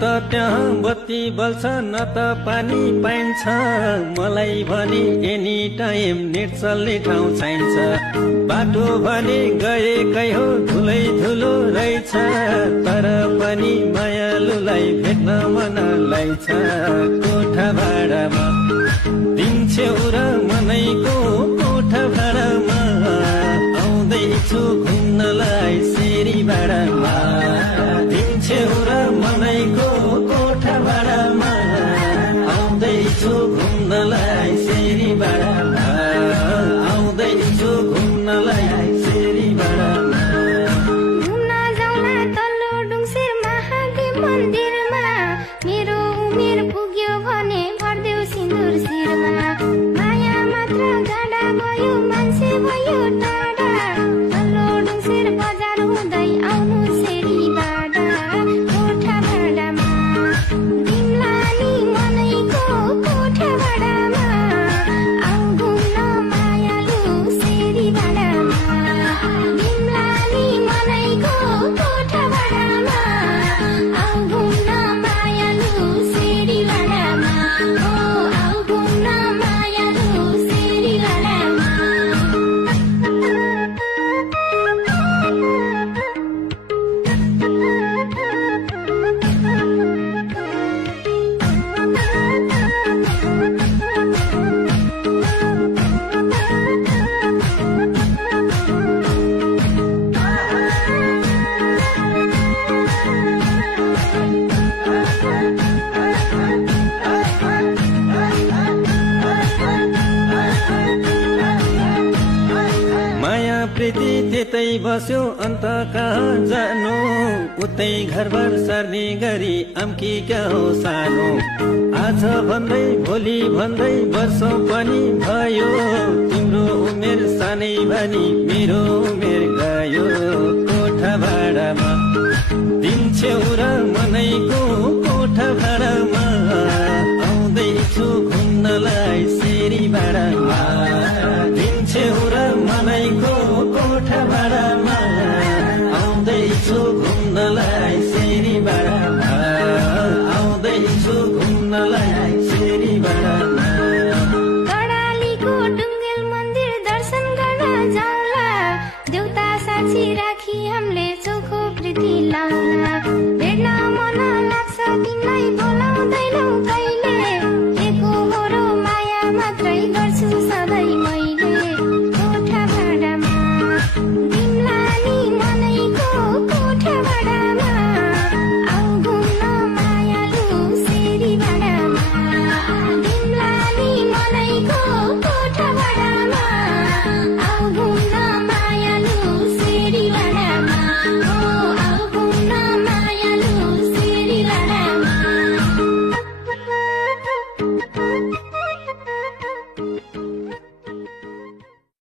त त्यहाँ बत्ती बल्छ न त पानी पाइन्छ मलाई भने एनी टाइम नेट चल्ने ठाउँ चाहिन्छ बाटो भने गएकै हो धुलै धुलो रहेछ तर पनि मायालुलाई भेट्न मन लाग्छ कोठा भाडामा दिन्छौ र मनैको कोठा भाडामा आउँदैछु घुम्नलाई शेरी भाडामा दिन्छौ र मनैको कोठा भाडामा आउँदैछु घुम्नलाई शेरी भाडामा आउँदैछु घुम्नलाई शेरी भाडामा घुम्न जाउला तल्लो डुङ्सिर महादेव मन्दिरमा मेरो उमेर पुग्यो भने भर्देऊ सिन्दुर शिरमा माया मात्र गाडा भयो मान्छे भयो टाढा तल्लो डुङ्सिर बजार हुँदै आउनु शेरी भाडा कोठा भाडामा दिम्ला नि मनैको कोठा भाडामा आऊ घुम्न मायालु शेरी भाडामा दिम्ला नि मनैको कोठा भाडामा आऊ घुम्न मायालु शेरी भाडामा ओ आऊ घुम्न मायालु शेरी भाडामा माया प्रीति त्यतै बस्यो अन्त कहाँ जानु उतै घरबार सर्ने गरी आम्की क्या हो सानो आज भन्दै भोलि भन्दै वर्षौं पनि भयो तिम्रो उमेर सानै भनी मेरो उमेर गयो कोठा भाडामा दिन्छौ र मनैको कोठा भाडामा आउँदैछु घुम्नलाई शेरी भाडामा दिन्छौ र मनैको कोठा भाडामा आउँदैछु घुम्नलाई शेरी भाडामा आउँदैछु घुम्नलाई